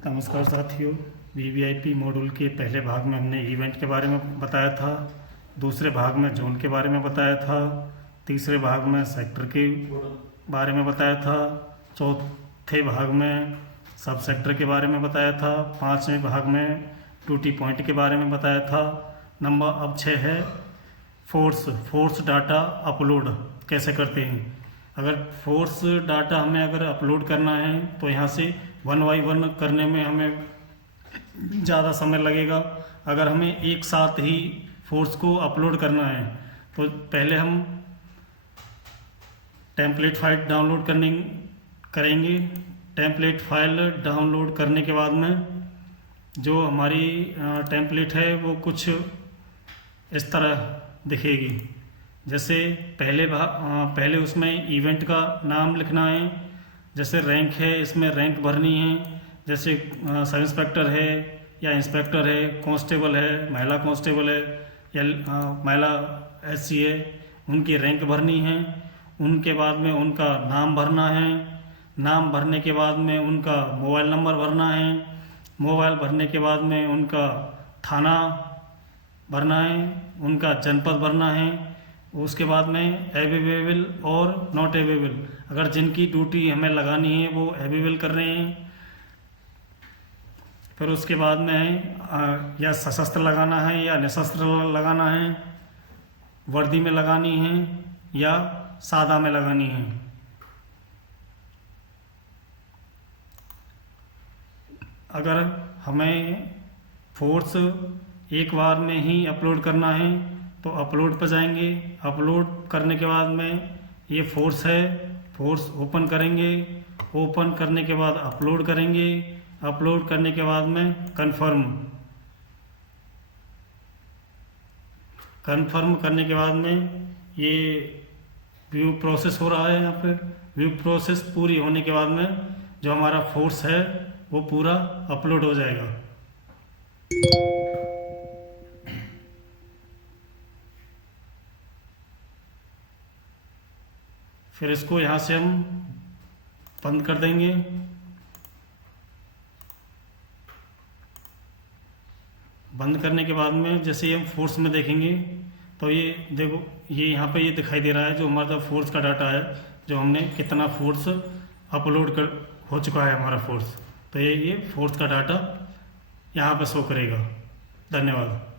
नमस्कार साथियों। VVIP module के पहले भाग में हमने इवेंट के बारे में बताया था, दूसरे भाग में जोन के बारे में बताया था, तीसरे भाग में सेक्टर के बारे में बताया था, चौथे भाग में सब सेक्टर के बारे में बताया था, पाँचवें भाग में टूटी पॉइंट के बारे में बताया था। नंबर अब 6 है फोर्स डाटा अपलोड कैसे करते हैं। अगर फोर्स डाटा हमें अगर अपलोड करना है तो यहाँ से 1 बाई 1 करने में हमें ज़्यादा समय लगेगा। अगर हमें एक साथ ही फोर्स को अपलोड करना है तो पहले हम टेम्पलेट फाइल डाउनलोड करेंगे। टेम्पलेट फाइल डाउनलोड करने के बाद में जो हमारी टेम्पलेट है वो कुछ इस तरह दिखेगी। जैसे पहले उसमें इवेंट का नाम लिखना है, जैसे रैंक है इसमें रैंक भरनी है, जैसे सब इंस्पेक्टर है या इंस्पेक्टर है, कांस्टेबल है, महिला कांस्टेबल है या महिला एससी है, उनकी रैंक भरनी है। उनके बाद में उनका नाम भरना है, नाम भरने के बाद में उनका मोबाइल नंबर भरना है, मोबाइल भरने के बाद में उनका थाना भरना है, उनका जनपद भरना है। उसके बाद में अवेलेबल और नॉट अवेलेबल, अगर जिनकी ड्यूटी हमें लगानी है वो अवेलेबल कर रहे हैं। फिर उसके बाद में या सशस्त्र लगाना है या निशस्त्र लगाना है, वर्दी में लगानी है या सादा में लगानी है। अगर हमें फोर्स एक बार में ही अपलोड करना है तो अपलोड पर जाएंगे। अपलोड करने के बाद में ये फोर्स है, फोर्स ओपन करेंगे, ओपन करने के बाद अपलोड करेंगे, अपलोड करने के बाद में कन्फर्म करने के बाद में ये व्यू प्रोसेस हो रहा है। यहाँ पे व्यू प्रोसेस पूरी होने के बाद में जो हमारा फोर्स है वो पूरा अपलोड हो जाएगा। फिर इसको यहाँ से हम बंद कर देंगे। बंद करने के बाद में जैसे ही हम फोर्स में देखेंगे तो ये देखो, ये यहाँ पे ये दिखाई दे रहा है जो हमारा फोर्स का डाटा है, जो हमने कितना फोर्स अपलोड हो चुका है हमारा फोर्स। तो ये फोर्स का डाटा यहाँ पे शो करेगा। धन्यवाद।